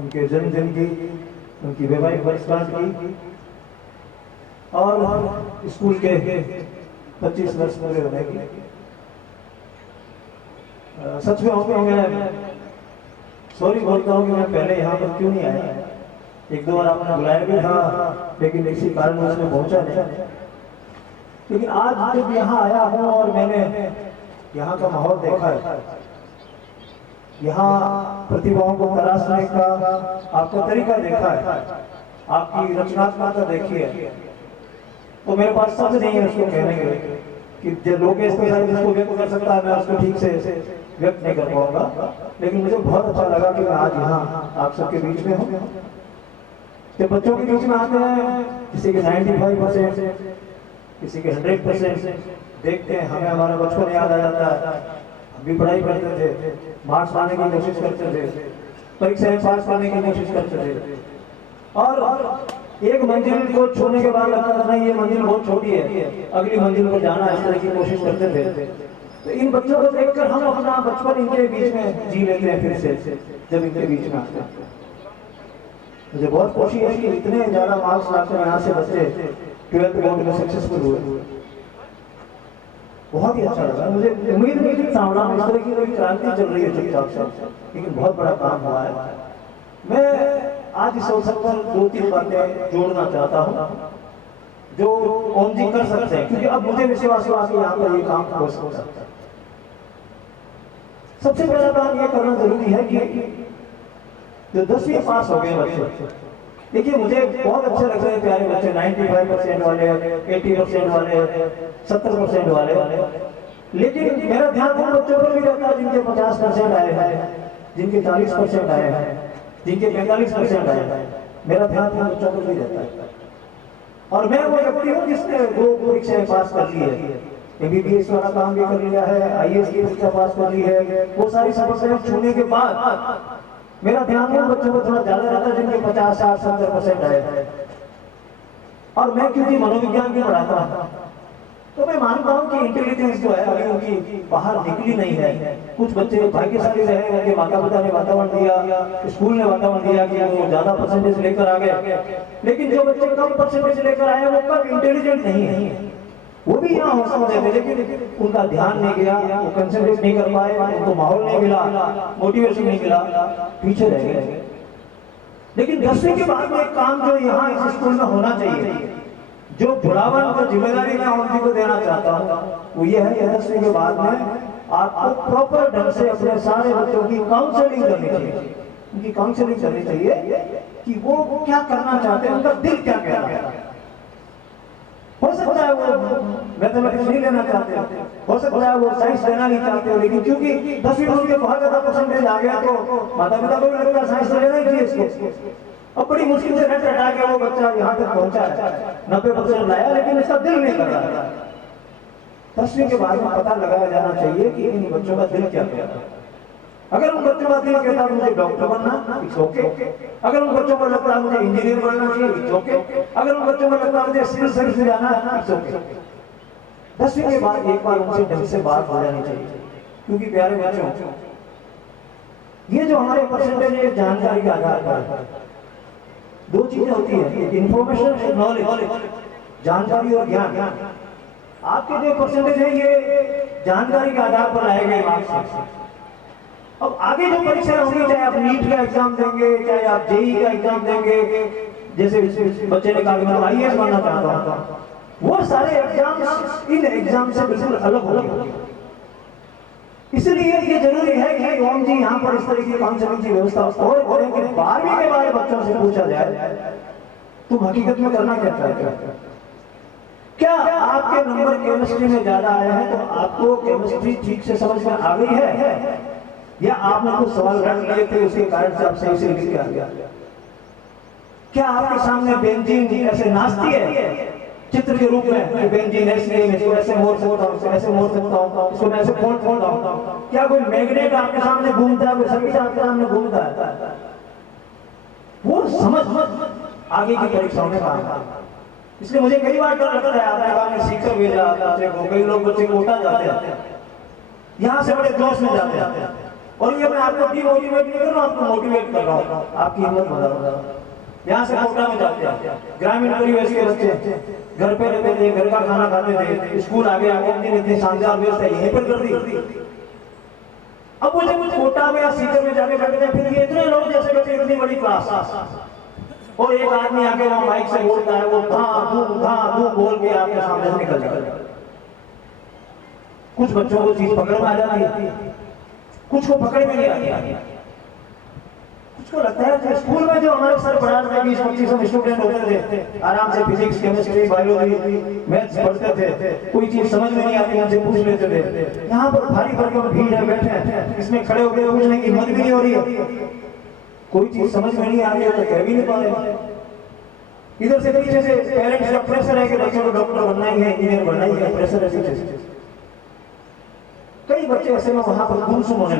उनके जन्मदिन की, उनकी वैवाहिक वर्षगांठ की और स्कूल के 25 वर्ष पूरे होने की। सच में होंगे मैं सॉरी बोलता हूँ कि मैं पहले यहाँ पर क्यों नहीं आया। एक दो बार आपने बुलाया भी था, लेकिन इसी कारण उसमें पहुंचा नहीं। लेकिन आज जब यहाँ आया हूँ और मैंने यहाँ का माहौल देखा है, यहाँ प्रतिभाओं को तराशने का आपका तरीका देखा है, आपकी रचनात्मकता देखी है, तो मेरे पास शब्द नहीं है उसको कहने के कि जो लोकेश के साथ जिसको व्यक्त कर सकता है मैं उसको ठीक से व्यक्त नहीं कर पाऊंगा। लेकिन मुझे बहुत अच्छा लगा कि मैं आज यहाँ आप सबके बीच में हूँ। जब बच्चों के बीच में आते हैं, किसी के 95%, किसी के 100% देखते हैं, हमें हमारा बचपन याद आ जाता है। हम भी पढ़ाई करते थे, मार्क्स लाने की कोशिश करते थे, परीक्षाएं पास करने की कोशिश करते थे, और एक मंजिल को छोड़ने के बाद लगता था नहीं ये मंजिल बहुत छोटी है, अगली मंजिल पर जाना, इस तरह की कोशिश करते थे। तो इन बच्चों को देखकर हम अपना बचपन इनके बीच में जी लेते हैं फिर से, जब इनके बीच में आते हैं। मुझे बहुत खुशी है कि इतने ज्यादा मार्क्स लाकर यहाँ से बच्चे 12th बोर्ड में सक्सेसफुल हुए। बहुत ही अच्छा लगा। मुझे उम्मीद नहीं थी सामना इस तरह की कोई क्रांति चल रही है चुपचाप से, लेकिन बहुत बड़ा काम हुआ है। मैं आज इस अवसर पर 2-3 बातें जोड़ना चाहता हूँ जो ओम जी कर सकते हैं, क्योंकि अब मुझे विश्वास हुआ कि यहाँ पर ये काम हो सकता है। सबसे पहला काम ये करना जरूरी है कि जो 10वीं पास हो गए बच्चे, देखिए मुझे बहुत अच्छे लग रहे हैं प्यारे बच्चे, 95% वाले, 80% वाले, 70% वाले, लेकिन मेरा ध्यान उन बच्चों पर भी रहता है जिनके 50% आए हैं, जिनके 40% आए हैं, जिनके 45% आए हैं। मेरा ध्यान उन बच्चों पर भी रहता है। और मैं वो व्यक्ति हूँ जिसने 2 परीक्षाएं पास कर ली है, MBBS वाला काम भी कर लिया है, IAS की परीक्षा पास कर ली है। वो सारी समस्याएं छूने के बाद मेरा ध्यान उन बच्चों को थोड़ा ज्यादा रहता है जिनके 50, 60, 70% आए। और मैं क्योंकि मनोविज्ञान भी पढ़ाता हूँ, तो मैं मानता हूँ कि इंटेलिजेंस जो है अभी उनकी बाहर निकली नहीं है। कुछ बच्चे भाग्यशाली रहे, उनके माता पिता ने वातावरण दिया, स्कूल ने वातावरण दिया कि वो ज्यादा परसेंटेज लेकर आ गए। लेकिन जो बच्चे कम परसेंटेज लेकर आए वो कम इंटेलिजेंट नहीं है, वो भी यहाँ हो सकते थे, लेकिन उनका ध्यान नहीं गया, वो कंसंट्रेट नहीं कर पाए, उनको माहौल नहीं मिला, मोटिवेशन नहीं मिला, पीछे रह गए। लेकिन 10वीं के बाद में एक काम जो यहाँ इस स्कूल में होना चाहिए, जो बुढ़ावन और जिम्मेदारी मैं उन जी को देना चाहता हूँ, वो ये है कि 10वीं के बाद में आपको प्रॉपर ढंग से अपने सारे बच्चों की काउंसलिंग करनी चाहिए। उनकी काउंसलिंग करनी चाहिए कि वो क्या करना चाहते हैं, उनका दिल क्या कह रहा है। हो सकता है वो मैथमेटिक्स नहीं लेना चाहते, हो सकता है वो साइंस लेना नहीं चाहते, लेकिन क्योंकि 10वीं में उनके बहुत ज्यादा परसेंटेज आ गया तो माता पिता को भी लगता है साइंस लेना ही चाहिए इसको। अब बड़ी मुश्किल से रट रटा के वो बच्चा यहाँ तक पहुंचा है, 90% लाया, लेकिन इसका दिल नहीं कर रहा। 10वीं के बाद में पता लगाया जाना चाहिए कि इन बच्चों का दिल क्या कहता है। अगर उन बच्चों का दिल कहता है मुझे डॉक्टर बनना, इट्स ओके। अगर उन बच्चों को लगता है मुझे इंजीनियर बनना चाहिए, इट्स ओके। अगर उन बच्चों को लगता है मुझे सिविल सर्विस में जाना है, इट्स ओके। 10वीं के बाद एक बार उनसे ढंग से बात हो जानी चाहिए, क्योंकि प्यारे बच्चों ये जो हमारे परसेंटेज है जानकारी के आधार पर 2 चीजें होती है, इंफॉर्मेशन और नॉलेज, जानकारी और ज्ञान। आपके जो परसेंटेज है ये जानकारी के आधार पर आए गए मार्क्स। अब आगे जो परीक्षा होंगी, चाहे आप नीट का एग्जाम देंगे, चाहे आप जेई का एग्जाम देंगे, जैसे बच्चे ने कहा मैं IAS बनना चाहता हूँ, वो सारे एग्जाम इन एग्जाम से बिल्कुल अलग होंगे। इसलिए ये जरूरी है कि ओम जी यहाँ पर इस तरह की काउंसलिंग की व्यवस्था और करें कि 12वीं के बारे बच्चों से पूछा जाए तुम हकीकत में करना क्या चाहते हो। क्या आपके नंबर केमिस्ट्री में ज्यादा आया है तो आपको केमिस्ट्री ठीक से समझ में आ गई है, या आपने कुछ सवाल रट लिए थे उसके कारण से आप सही से लिख के आ गया। क्या आपके सामने बेंजीन ऐसे नाचती है चित्र के रूप में, बेंजीन ऐसे इसको ऐसे मोड़ सकता हूँ, ऐसे मोड़ सकता हूँ, इसको मैं ऐसे फोड़ सकता हूँ। क्या कोई मैग्नेट आपके सामने घूमता है, कोई सर्किट आपके सामने घूमता है? वो समझ आगे की परीक्षाओं में काम आता। इसलिए मुझे कई बार डर लगता है, आपने कहा मैं सीखकर भेजा बच्चे को, कई लोग बच्चे को उठा जाते हैं, यहाँ से बड़े जोश में जाते हैं, और ये मैं आपको डिमोटिवेट नहीं कर रहा हूं, आपको मोटिवेट कर रहा हूं, आपकी हिम्मत बढ़ा रहा हूं। यहाँ से कोटा में जाते हैं, ग्रामीण परिवेश के बच्चे घर पे रहते थे, घर का खाना खाते थे, स्कूल आगे आगे इतनी शानदार व्यवस्था यहीं पर कर दी। अब मुझे कोटा में या सीकर में जाके बैठते हैं, फिर ये इतने लोग जैसे बैठे, इतनी बड़ी क्लास, और एक आदमी आके वहां माइक से बोलता है, वो धा बोल के आपके सामने से निकल जाता है। कुछ बच्चों को चीज पकड़ में आ जाती है, कुछ को पकड़ में नहीं आती। कुछ को लगता है कि स्कूल में जो हमारे सर पढ़ा रहे 20-25 स्टूडेंट होते थे, आराम से फिजिक्स, केमिस्ट्री, बायोलॉजी, मैथ्स पढ़ते थे, कोई चीज समझ में नहीं आती उनसे पूछ लेते थे। यहाँ पर भारी भरकम भीड़ है, बैठे हैं, इसमें खड़े होकर पूछने की हिम्मत भी नहीं हो रही है। कोई चीज समझ में नहीं आ रही है तो कह भी नहीं पा रहे। इधर से पीछे से पेरेंट्स का प्रेशर है कि बच्चों को डॉक्टर बनना ही है, इंजीनियर बनना ही है, प्रेशर है पीछे से। कई बच्चे ऐसे में वहां पर गुमसुम होने